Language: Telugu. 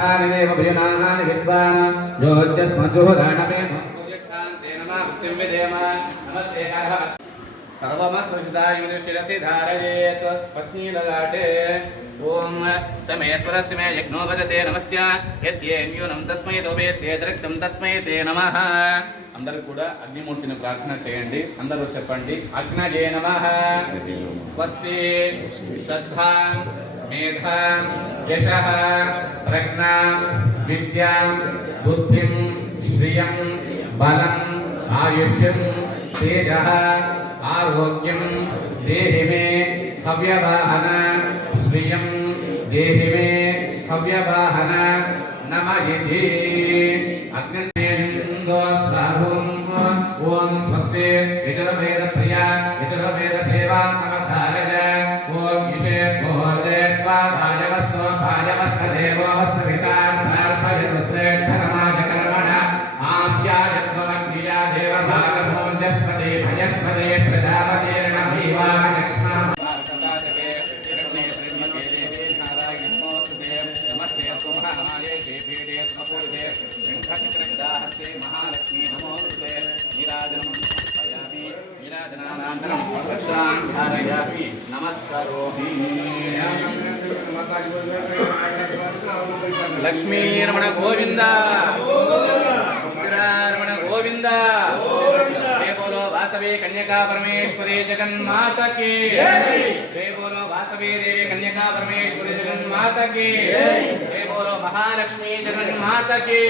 स्वाहानि देव भजनानि विद्वान् योज्यस्मजुहुदानमे पूजक्षान्ते नमः कृत्यं विधेम नमस्ते करः सर्वमस्मृताय शिरसि धारयेत् पत्नी ललाटे ओम समेश्वरस्य मे यज्ञो वदते नमस्या यद्येन्यूनं तस्मै तोवेद्येदृक्तं तस्मै ते नमः అందరూ కూడా అగ్నిమూర్తిని ప్రార్థన చేయండి అందరూ చెప్పండి అగ్నయే నమః స్వస్తి శ్రద్ధాం మేధాం యశః ప్రజ్ఞాం విద్యాం బుద్ధిం శ్రియం బలం ఆయుష్యం తేజః ఆరోగ్యం దేహి మే హవ్యవాహన శ్రియం దేహి మే హవ్యవాహన నమ ఇతి అగ్నిందో సాహుం ఓం స్వస్తి యజుర్వేద ప్రియ యజుర్వేద సేవా అవతారయ ఓం ఈశే భోజే స్వాభాయవస్తో భాయవస్త దేవో వస్త విశార్పయతు శ్రేష్ఠరమాజ కర్మణ ఆప్యాయత్వమగ్నియా దేవభాగభోజస్పదే భయస్పదే ప్రజాపతేర్ణ భీవానక్ష్మా लक्ष्मीरमण गोविंद रमण गोविंद जय बोलो वासवी कन्यका परमेश्वरी जगन्माता की जय बोलो वासवी देवी कन्यका परमेश्वरी जगन्माता की जय बोलो महालक्ष्मी जगन्माता की।